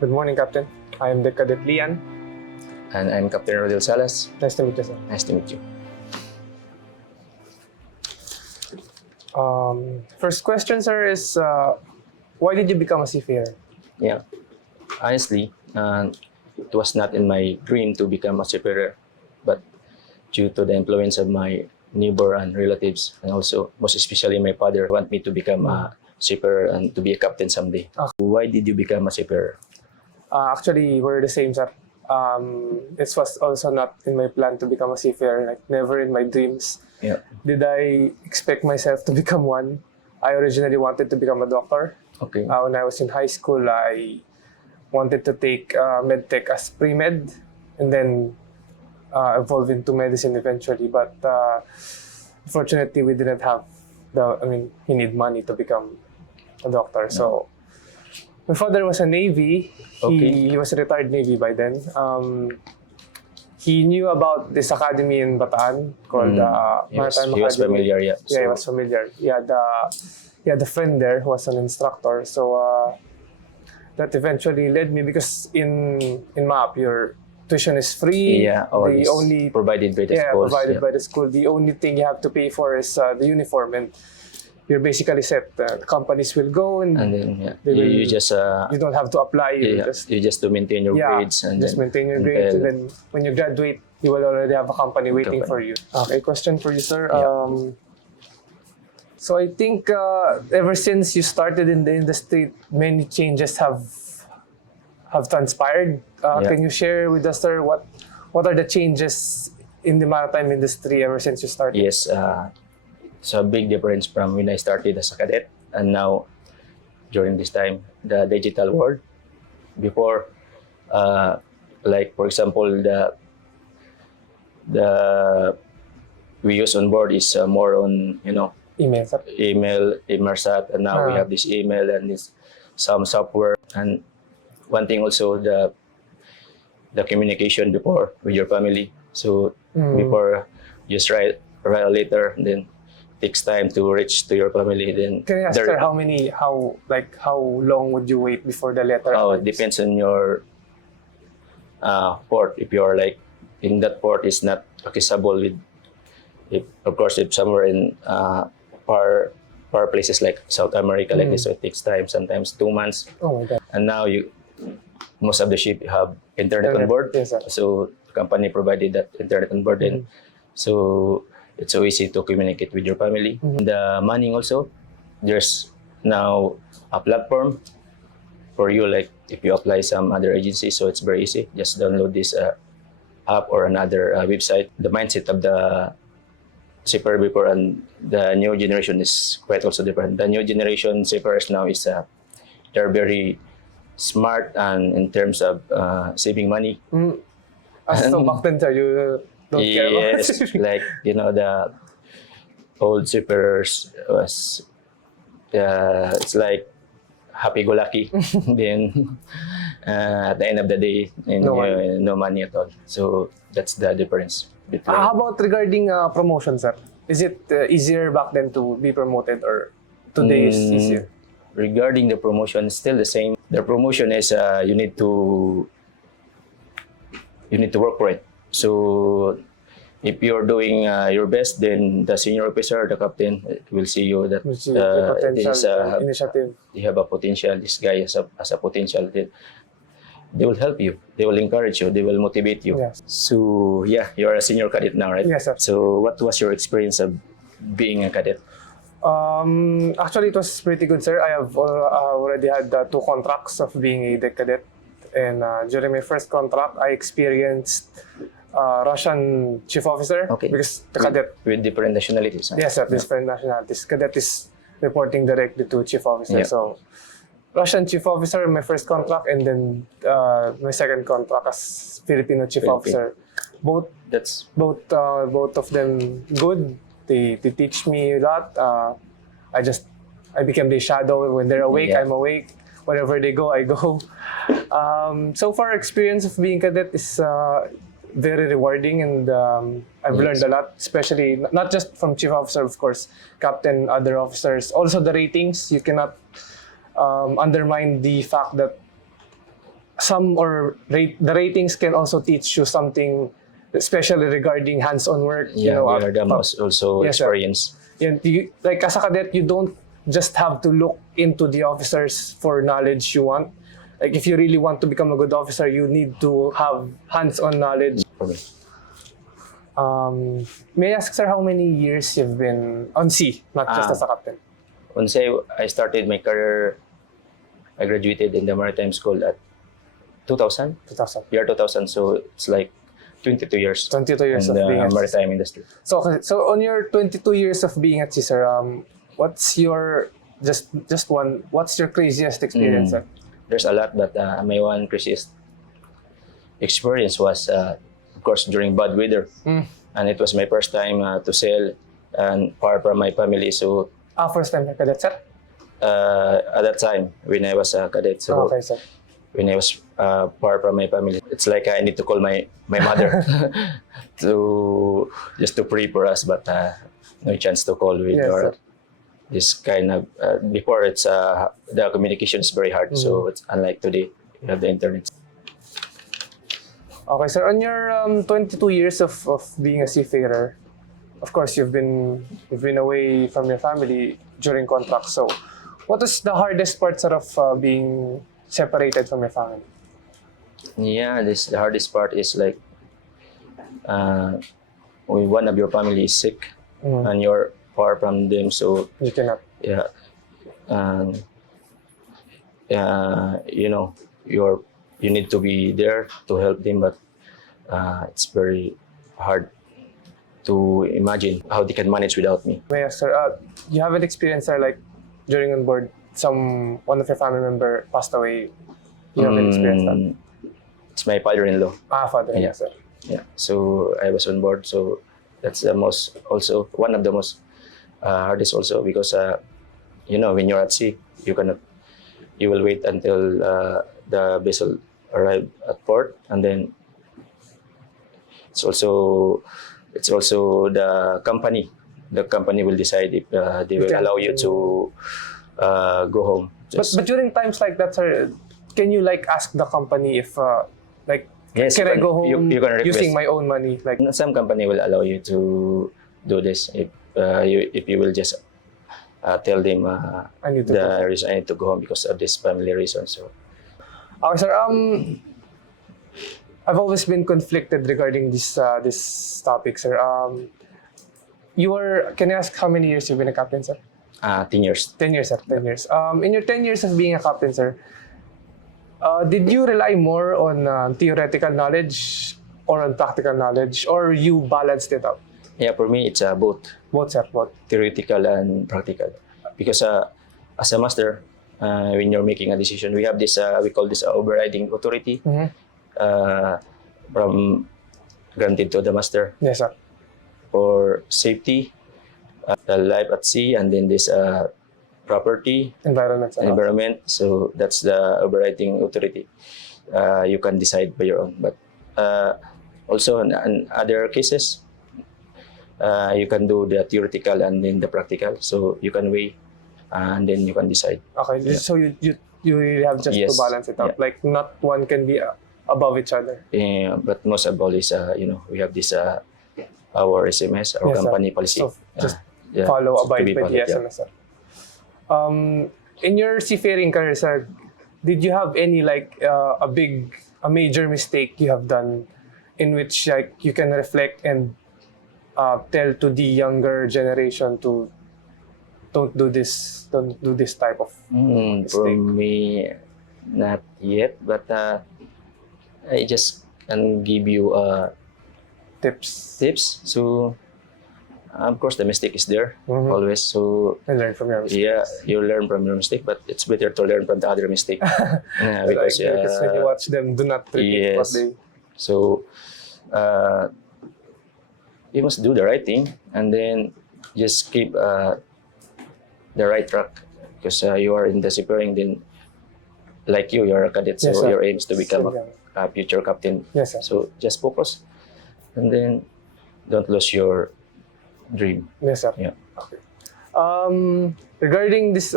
Good morning, Captain. I am the Cadet Lian. And I'm Captain Rodel Salas. Nice to meet you, sir. Nice to meet you. First question, sir, is why did you become a seafarer? Yeah, honestly, it was not in my dream to become a seafarer, but due to the influence of my neighbor and relatives, and also most especially my father, want me to become a seafarer and to be a captain someday. Why did you become a seafarer? Actually, we're the same, sir. This was also not in my plan to become a seafarer. Like never in my dreams Yeah. did I expect myself to become one. I originally wanted to become a doctor. Okay. When I was in high school, I wanted to take medtech as pre-med and then evolve into medicine eventually. But unfortunately, we didn't have you need money to become a doctor. So my father was a Navy. He was a retired Navy by then. He knew about this academy in Bataan called Maritime he was Academy. familiar, yeah. Yeah, he was familiar. He had a friend there who was an instructor. So that eventually led me, because in MAP, your tuition is free. Yeah, the only provided by the school. provided by the school. The only thing you have to pay for is the uniform, and you're basically set. Companies will go and then you just you don't have to apply. You just to maintain your grades and just maintain your grades, and then when you graduate, you will already have a company waiting for you. Okay, question for you, sir. So I think ever since you started in the industry, many changes have transpired. Can you share with us, sir, what are the changes in the maritime industry ever since you started? Yes, it's a big difference from when I started as a cadet and now during this time, the digital world. Before, like for example, the we use on board is more on Email, sir. Immersat, and now we have this email and this some software. And one thing also, the communication before with your family. So before you just write a letter, then takes time to reach to your family. Then can I ask, sir, how long would you wait before the letter? It depends on your port. If you're like in that port is not accessible with, if somewhere in far places like South America like this, so it takes time, sometimes 2 months. Oh my God. And now most of the ship have internet on board. Yes, sir. So the company provided that internet on board, and so it's so easy to communicate with your family. The money also, there's now a platform for you, like if you apply some other agency, so it's very easy. Just download this app or another website. The mindset of the seafarer before and the new generation is quite also different. The new generation seafarers now is they're very smart and in terms of saving money. So back then, sir, you don't care about Yes, like the old seafarers was it's like happy-go-lucky. Then at the end of the day, no money at all. So that's the difference between. How about regarding promotion, sir? Is it easier back then to be promoted, or today is easier? Regarding the promotion, still the same. The promotion is you need to work for it. So if you're doing your best, then the senior officer, the captain, will see you that the potential initiative. You have a potential. This guy has a potential. They will help you. They will encourage you. They will motivate you. Yes. So yeah, you're a senior cadet now, right? Yes, sir. So what was your experience of being a cadet? Actually, it was pretty good, sir. I have already had 2 contracts of being a deck cadet, and during my first contract, I experienced Russian chief officer. Because the cadet with different nationalities. Huh? Yes, sir, different nationalities. Cadet is reporting directly to chief officer. Yeah. So Russian chief officer in my first contract, and then my second contract as Filipino chief officer. Both of them good. They teach me a lot. I became their shadow. When they're awake, I'm awake. Wherever they go, I go. So far, experience of being cadet is very rewarding, and I've learned a lot, especially not just from chief officer, of course, captain, other officers. Also the ratings, you cannot undermine the fact that the ratings can also teach you something, especially regarding hands-on work. Yeah, you know, we are the most also Yes, sir. experienced. Like as a cadet, you don't just have to look into the officers for knowledge you want. Like if you really want to become a good officer, you need to have hands-on knowledge. For me. May I ask, sir, how many years you've been on sea, not just as a captain? Once I started my career, I graduated in the maritime school at 2000, 2000. year 2000. So it's like 22 years 22 years in of the being at sea. maritime industry. So, okay, so on your 22 years of being at sea, sir, what's your what's your craziest experience, sir? There's a lot, but my one craziest experience was, of course, during bad weather. And it was my first time to sail and far from my family. So First time cadet, sir? at that time, when I was a cadet, so Okay, sir. when I was far from my family, it's like I need to call my mother to just to pray for us, but no chance to call with Yes, her. sir. This kind of before it's the communication is very hard, so it's unlike today. You have the internet. Okay, sir. On your 22 years of being a seafarer, of course, you've been away from your family during contracts. So, what is the hardest part, sir, of being separated from your family? Yeah, the hardest part is like when one of your family is sick and you're far from them, so You cannot. yeah, you know, you need to be there to help them, but it's very hard to imagine how they can manage without me. Yes, sir. You have an experience, sir, like during on board, one of your family member passed away. You have an experience that? It's my father-in-law. Father. Yeah. Yes, sir. Yeah, so I was on board, so that's the most, also one of the most hardest also, because you know, when you're at sea, you will wait until the vessel arrive at port, and then it's also the company will decide if they will allow you to go home. But during times like that, sir, can you like ask the company if like Yes, can you I go home you can request. using my own money? Like Some company will allow you to do this if you will just tell them I need to the reason I need to go home because of this family reason. So Okay, sir. I've always been conflicted regarding this topic, sir. Can I ask how many years you've been a captain, sir? 10 years. 10 years, sir. 10 years. In your 10 years of being a captain, sir, did you rely more on theoretical knowledge or on practical knowledge, or you balanced it out? Yeah, for me it's both Both, sir. Both. theoretical and practical, because as a master, when you're making a decision, we have this we call this overriding authority from granted to the master Yes, sir. for safety, the life at sea, and then this property, Environment, sir. environment. So that's the overriding authority. You can decide by your own, but also in other cases, you can do the theoretical and then the practical. So you can weigh and then you can decide. Okay, so you really have just Yes. to balance it out. Yeah. Like not one can be above each other. But most of all is we have this our SMS, our Yes, sir. company policy. So just Yeah, follow, to abide be by the followed, yeah. SMS, sir. In your seafaring career, sir, did you have any like a major mistake you have done in which like you can reflect and tell to the younger generation to don't do this type of For mistake? me, not yet, but I just can give you tips tips. So of course the mistake is there always. So and learn from your mistakes? yeah, you learn from your mistake, but it's better to learn from the other mistake. Because Because when you watch them, do not repeat what yes. they. So you must do the right thing and then just keep the right track, because you are in the seafaring. Then like you're a cadet, so Yes, sir. your aim is to become a future captain. Yes, sir. So just focus and then don't lose your dream. Yes, sir. Yeah. Okay. Regarding this,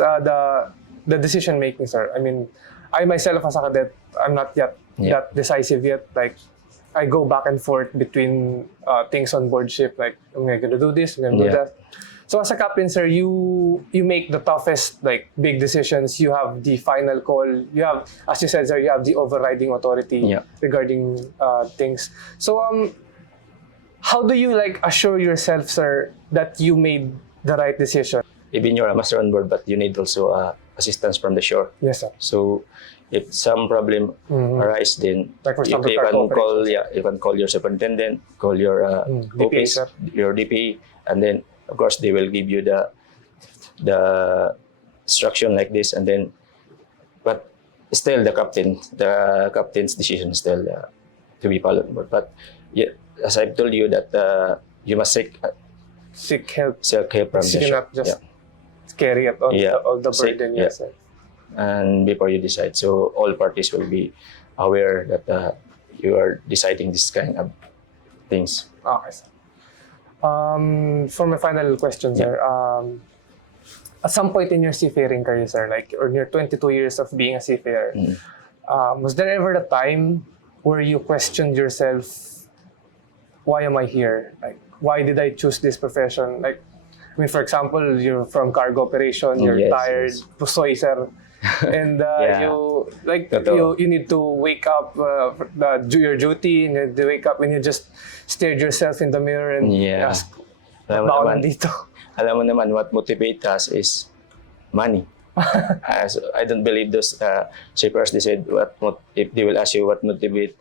the decision making, sir. I mean, I myself as a cadet, I'm not yet that decisive yet. Like, I go back and forth between things on board ship. Like, am I gonna do this? Am I gonna do that? So as a captain, sir, you make the toughest, like, big decisions. You have the final call. You have, as you said, sir, you have the overriding authority regarding things. So how do you, like, assure yourself, sir, that you made the right decision? Even you're a master on board, but you need also assistance from the shore. Yes, sir. So if some problem arise, then Like, for example, you can call you can call your superintendent, call your DPA, OPs, your DPA, and then of course they will give you the instruction like this, and then but still the captain's decision is still to be followed. But yeah, as I've told you that you must seek help. Seek help from the You shore. cannot just carry it all the burden. Yes, sir. And before you decide, so all parties will be aware that you are deciding this kind of things. Okay, sir. For my final question, sir, at some point in your seafaring career, sir, like, or in your 22 years of being a seafarer, was there ever a time where you questioned yourself, why am I here? Like, why did I choose this profession? Like, I mean, for example, you're from cargo operation, you're tired, pusoy, sir. And you need to wake up, do your duty, and you need to wake up and you just stared yourself in the mirror and ask, alam "Bakit mo naman, nandito?" alam mo naman, what motivates us is money. So I don't believe those shippers. They said if they will ask you what motivates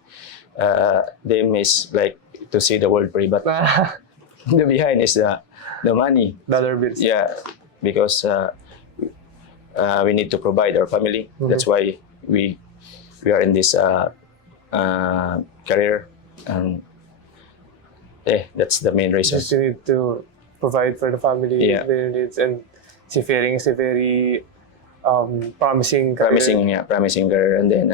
them is like to see the world free, but the behind is the money. Dollar bills. Yeah, because we need to provide our family. That's why we are in this career, and that's the main reason. Just you need to provide for the family, their needs, and seafaring is a very promising career. Promising career. And then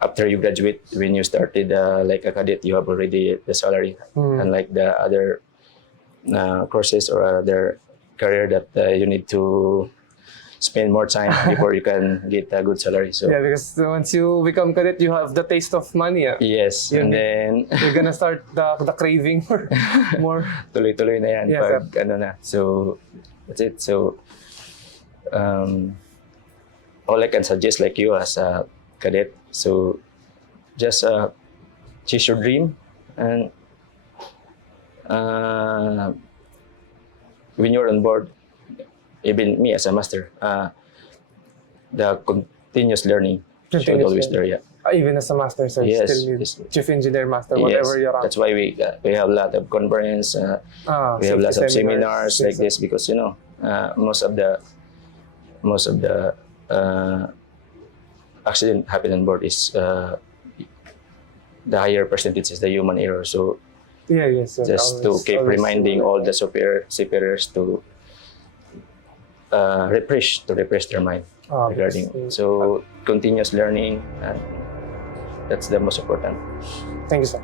after you graduate, when you started like a cadet, you have already the salary, unlike the other courses or other career that you need to spend more time before you can get a good salary. So yeah, because once you become cadet, you have the taste of money. Yes, and then you're gonna start the craving for more. Tuloy-tuloy na yan pag ano na. So that's it. So all I can suggest, like you as a cadet, so just chase your dream, and when you're on board, even me as a master, the continuous learning should always there. Yeah. Even as a master, sir, still need chief engineer, master, whatever you're on. That's why we have a lot of conference, we have lots of seminars like this, because you know most of the accident happen on board is the higher percentage is the human error. So just to keep reminding all the seafarers to refresh their mind regarding. So continuous learning, and that's the most important. Thank you, sir.